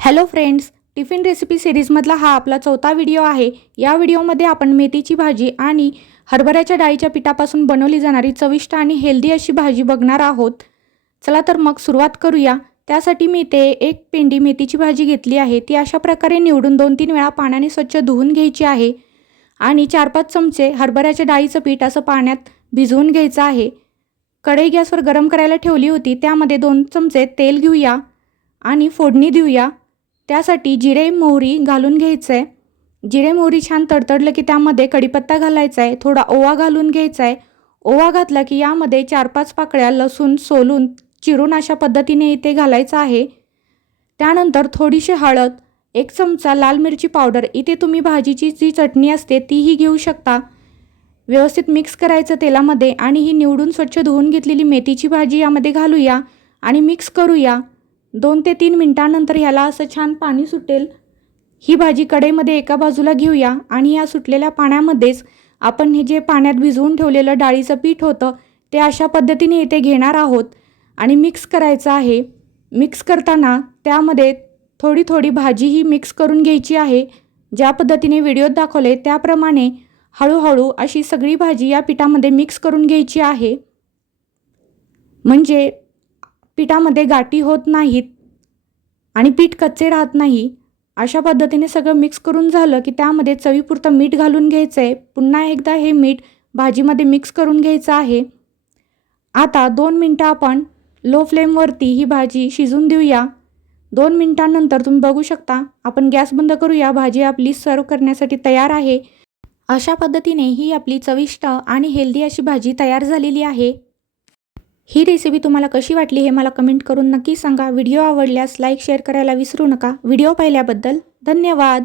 Hello friends, tiffin recipe सीरीजमधला हा आपला चौथा व्हिडिओ आहे। या व्हिडिओमध्ये आपण मेथीची भाजी आणि हरभऱ्याच्या डाळीच्या पिठापासून बनवली जाणारी चविष्ट आणि हेल्दी अशी भाजी बघणार आहोत। चला तर मग सुरुवात करूया। त्यासाठी मी इथे एक पेंडी मेथीची भाजी घेतली आहे। ती अशा प्रकारे निवडून 2-3 वेळा पाण्याने स्वच्छ धुवून घ्यायची आहे आणि 4-5 चमचे हरभऱ्याच्या डाळीचं पीठ असं पाण्यात भिजवून घ्यायचं आहे। कढई गॅसवर गरम करायला ठेवली होती, त्यामध्ये 2 चमचे तेल घेऊया आणि फोडणी देऊया। त्यासाठी जिरे मोहरी घालून घ्यायचं आहे। जिरे मोहरी छान तडतडलं की त्यामध्ये कढीपत्ता घालायचा आहे, थोडा ओवा घालून घ्यायचा आहे। ओवा घातला की यामध्ये 4-5 पाकळ्या लसूण सोलून चिरून अशा पद्धतीने इथे घालायचं आहे। त्यानंतर थोडीशी हळद, 1 चमचा लाल मिरची पावडर, इथे तुम्ही भाजीची जी चटणी असते तीही घेऊ शकता। व्यवस्थित मिक्स करायचं तेलामध्ये आणि ही निवडून स्वच्छ धुवून घेतलेली मेथीची भाजी यामध्ये घालूया आणि मिक्स करूया। 2 ते 3 मिनिटांनंतर ह्याला असं छान पाणी सुटेल। ही भाजी कढईमध्ये एका बाजूला घेऊया आणि या सुटलेल्या पाण्यामध्येच आपण हे जे पाण्यात भिजवून ठेवलेलं डाळीचं पीठ होतं ते अशा पद्धतीने इथे घेणार आहोत आणि मिक्स करायचं आहे। मिक्स करताना त्यामध्ये थोडी थोडी भाजीही मिक्स करून घ्यायची आहे। ज्या पद्धतीने व्हिडिओत दाखवले त्याप्रमाणे हळूहळू अशी सगळी भाजी या पिठामध्ये मिक्स करून घ्यायची आहे, म्हणजे पिठामध्ये गाठी होत नाहीत आणि पीठ कच्चे राहत नाही। अशा पद्धतीने सगळं मिक्स करून झालं की त्यामध्ये चवीपुरतं मीठ घालून घ्यायचं आहे। पुन्हा एकदा हे मीठ भाजीमध्ये मिक्स करून घ्यायचं आहे। आता 2 मिनिटं आपण लो फ्लेमवरती ही भाजी शिजून देऊया। 2 मिनिटांनंतर तुम्ही बघू शकता आपण गॅस बंद करूया। भाजी आपली सर्व करण्यासाठी तयार आहे। अशा पद्धतीने ही आपली चविष्ट आणि हेल्दी अशी भाजी तयार झालेली आहे। ही रेसिपी तुम्हाला कशी वाटली हे मला कमेंट करून नक्की सांगा। व्हिडिओ आवडल्यास लाईक शेअर करायला विसरू नका। व्हिडिओ पाहिल्याबद्दल धन्यवाद।